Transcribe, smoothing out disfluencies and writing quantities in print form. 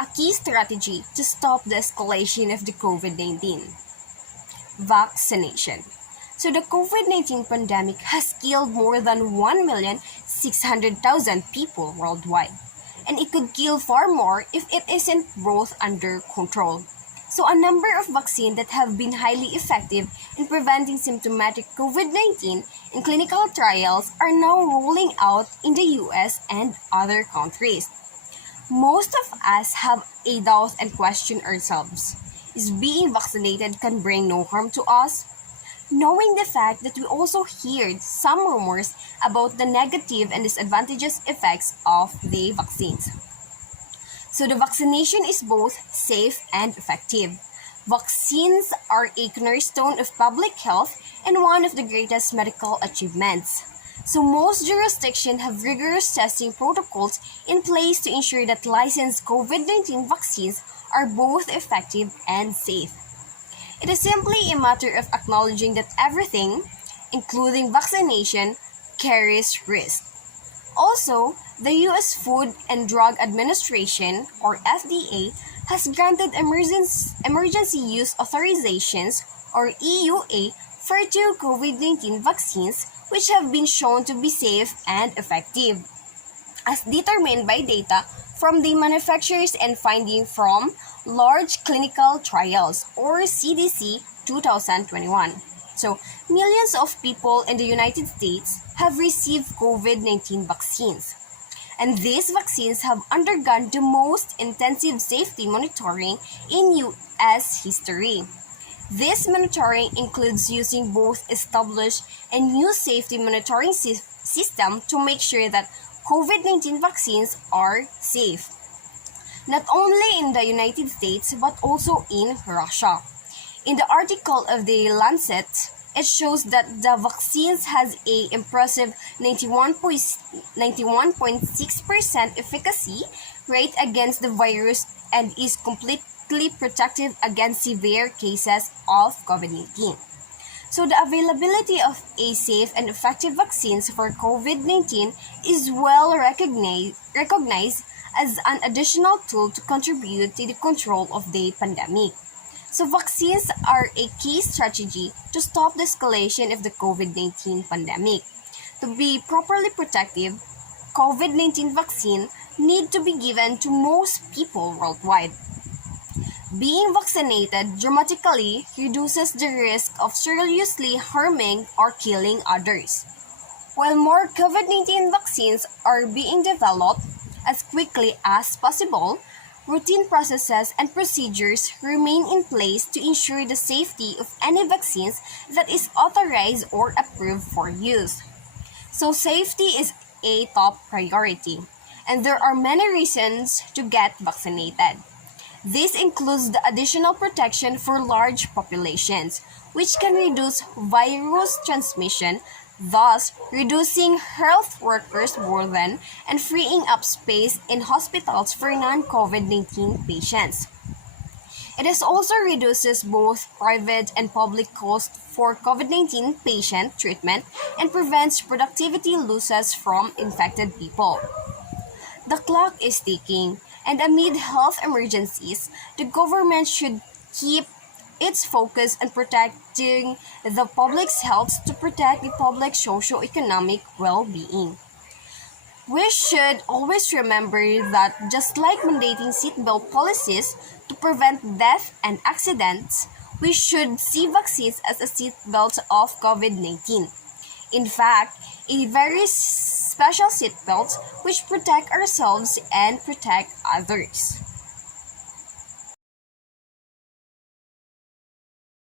a key strategy to stop the escalation of the COVID-19. Vaccination. So the COVID-19 pandemic has killed more than 1,600,000 people worldwide, and it could kill far more if it isn't brought under control. So a number of vaccines that have been highly effective in preventing symptomatic COVID-19 in clinical trials are now rolling out in the US and other countries. Most of us have a doubt and question ourselves. Is being vaccinated can bring no harm to us? Knowing the fact that we also heard some rumors about the negative and disadvantageous effects of the vaccines. So the vaccination is both safe and effective. Vaccines are a cornerstone of public health and one of the greatest medical achievements. So most jurisdictions have rigorous testing protocols in place to ensure that licensed COVID-19 vaccines are both effective and safe. It is simply a matter of acknowledging that everything, including vaccination, carries risk. Also, the U.S. Food and Drug Administration, or FDA, has granted emergency use authorizations, or EUA, for 2 COVID-19 vaccines which have been shown to be safe and effective, as determined by data from the manufacturers and finding from large clinical trials, or CDC 2021. So, millions of people in the United States have received COVID-19 vaccines. And these vaccines have undergone the most intensive safety monitoring in U.S. history. This monitoring includes using both established and new safety monitoring system to make sure that COVID-19 vaccines are safe, not only in the United States but also in Russia. In the article of the Lancet, it shows that the vaccines has a impressive 91.6% efficacy rate against the virus and is completely protective against severe cases of COVID-19. So the availability of a safe and effective vaccines for COVID-19 is well recognized as an additional tool to contribute to the control of the pandemic. So vaccines are a key strategy to stop the escalation of the COVID-19 pandemic. To be properly protective, COVID-19 vaccine need to be given to most people worldwide. Being vaccinated dramatically reduces the risk of seriously harming or killing others. While more COVID-19 vaccines are being developed as quickly as possible, routine processes and procedures remain in place to ensure the safety of any vaccines that is authorized or approved for use. So safety is a top priority, and there are many reasons to get vaccinated. This includes the additional protection for large populations, which can reduce virus transmission, thus reducing health workers' burden and freeing up space in hospitals for non-COVID-19 patients. It also reduces both private and public costs for COVID-19 patient treatment and prevents productivity losses from infected people. The clock is ticking, and amid health emergencies, the government should keep its focus on protecting the public's health to protect the public's socio-economic well-being. We should always remember that just like mandating seatbelt policies to prevent death and accidents, we should see vaccines as a seatbelt of COVID-19. In fact, a very special seatbelt which protect ourselves and protect others.